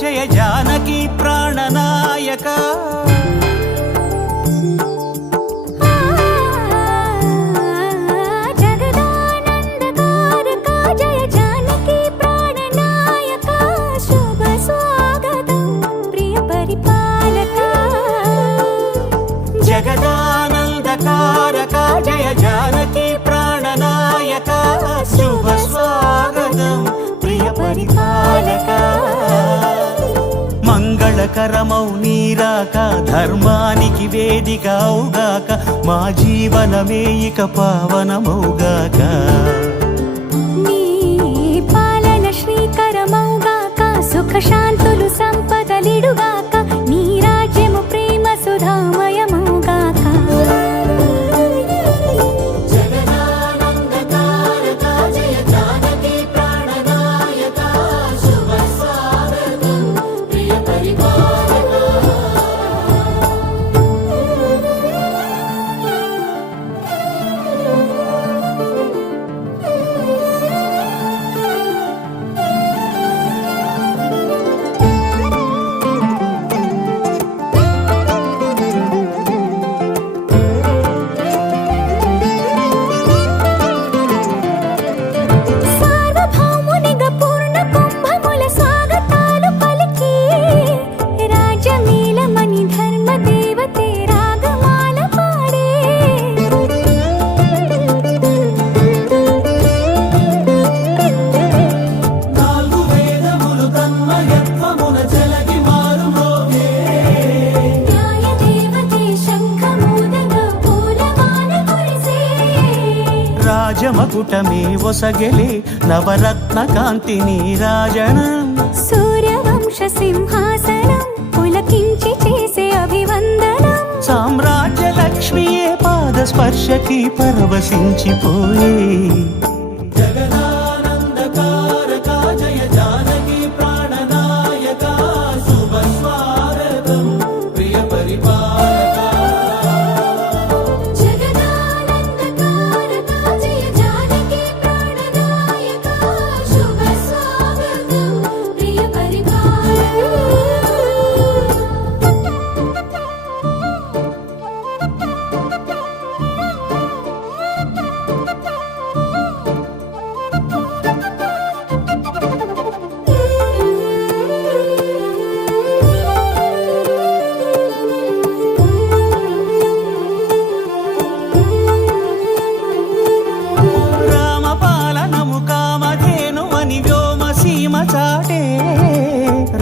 జయ జానకి ప్రాణనాయక జగదానందకారక జయ జానకి ప్రాణనాయక శుభ స్వాగతం ప్రియ పరిపాలక జగదానందకారక జయ జానకి ప్రాణనాయక శుభ స్వాగతం ప్రియ పరిపాలక మంగళకరమౌ నీరాక ధర్మానికి వేదిక అవుగాక మా జీవనమే ఇక పావనమౌగాక నీ పాలన శ్రీకరమౌగాక సుఖ శాంతులు సంపదలిడుగాక నీ రాజ్యము ప్రేమ సుధామయమౌగాక రాజమకుటమే ఒసగెలే నవరత్న కాంతి నీరాజనం సూర్యవంశ సింహాసనం పులకించి చేసే అభివందనం సామ్రాజ్య లక్ష్మియే పాద స్పర్శకి పరవశించిపోయే జగదానందకారక జయ జానకి ప్రాణనాయక శుభ స్వాగతం ప్రియ పరిపాలక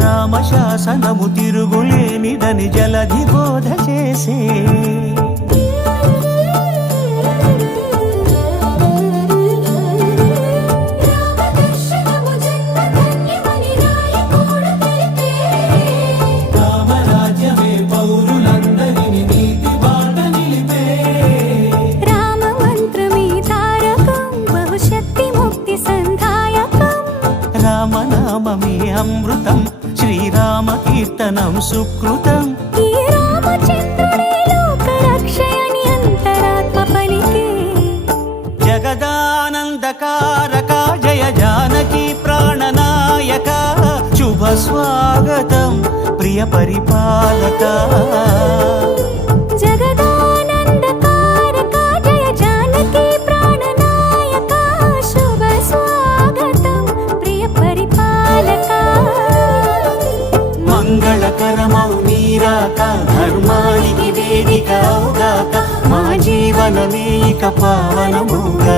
రామశాసనము తిరుగులేనిదని జలధి బోధ చేసే రామరాజ్యమే పౌరులందరిని నీతి బాట నిలిపే రామ మంత్రమే తారకం బహుశక్తి ముక్తి సంధాయకం రామనామమే అమృతం శ్రీరామ కీర్తనం సుకృతం ఈ రామచంద్రుడే లోక రక్షయని అంతరాత్మ పలికే జగదానందకారక జయ జానకి ప్రాణనాయక శుభ స్వాగతం ప్రియ పరిపాలక జగదానందకారక జయ జానకి ప్రాణనాయక శుభ స్వాగతం ప్రియ పరిపాలక మంగళకరమౌ నీరాక ధర్మానికి వేదిక అవుగాక మా జీవనమే ఇక పావనముగాక